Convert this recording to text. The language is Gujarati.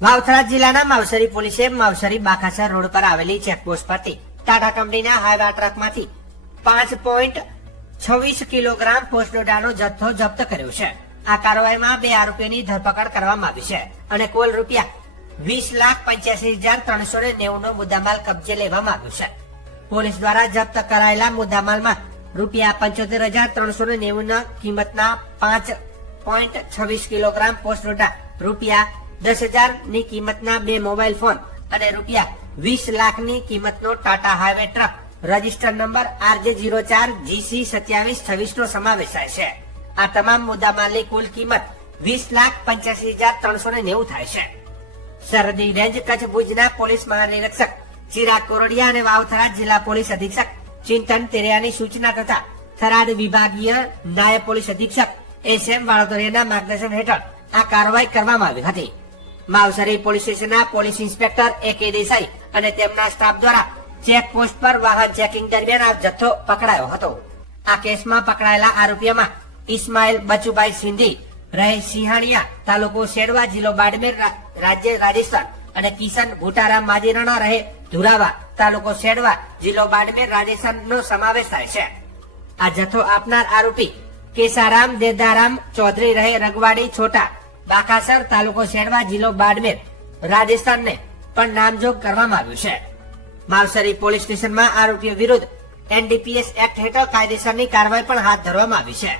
વાવથરા જિલ્લાના માવસરી પોલીસે માવસરી બાકાસર રોડ પર આવેલી ચેકપોસ્ટ પરથી ટાટા કંપનીના હાઈવા ટ્રકમાંથી 5.26 કિલોગ્રામ પોસ્ટડોડાનો જથ્થો જપ્ત કર્યો છે। આ કાર્યવાહીમાં 2 આરોપીઓની ધરપકડ કરવામાં આવી છે અને કુલ રૂપિયા 20,85,390 નો મુદ્દામાલ કબજે લેવામાં આવ્યો છે। પોલીસ દ્વારા જપ્ત કરાયેલા મુદ્દામાલમાં રૂપિયા 75,390 ના કિંમતના 5.26 કિલોગ્રામ પોસ્ટડોડા, રૂપિયા 10,000 ની કિંમતના 2 મોબાઈલ ફોન અને રૂપિયા 20 લાખની કિંમતનો Tata highway truck register number RJ04GC2726 નો સમાવેશ થાય છે। આ તમામ મુદ્દામાલની કુલ કિંમત 20,85,390 થાય છે। સરહદી રેન્જ કચ્છ ભુજના પોલીસ મહાનિરીક્ષક ચિરાગ કોરડિયા અને વાવથરા જિલ્લા પોલીસ અધિક્ષક ચિંતન તેરિયાની સૂચના તથા થરાદ વિભાગીય નાયબ પોલીસ અધિક્ષક SM વાળોદરિયાના માર્ગદર્શન હેઠળ આ કાર્યવાહી કરવામાં આવી હતી। માવસરી પોલીસ સ્ટેશનના પોલીસ ઇન્સ્પેક્ટર AK દેસાઈ અને તેમના સ્ટાફ દ્વારા ચેકપોસ્ટ પર વાહન ચેકિંગ દરમિયાન આ જથ્થો પકડાયો હતો। આ કેસમાં પકડાયેલા આરોપીઓમાં ઇસ્માઇલ બચુભાઈ સિંધી, રહે સિંહાણિયા, તાલુકો શેડવા, જિલ્લો બાડમેર, રાજ્ય રાજસ્થાન અને કિશન ભૂટારામ માજીરાણા, રહે ધુરાવા, તાલુકો શેડવા, જિલ્લો બાડમેર, રાજસ્થાન નો સમાવેશ થાય છે। આ જથ્થો આપનાર આરોપી કેસારામ દેદારામ ચૌધરી, રહે રગવાડી છોટા બાકાસર, તાલુકો શેડવા, જિલ્લો બાડમેર, રાજસ્થાનને પણ નામજોગ કરવામાં આવ્યું છે। માવસરી પોલીસ સ્ટેશનમાં આરોપીઓ વિરુદ્ધ NDPS એક્ટ હેઠળ કાયદેસરની કાર્યવાહી પણ હાથ ધરવામાં આવી છે।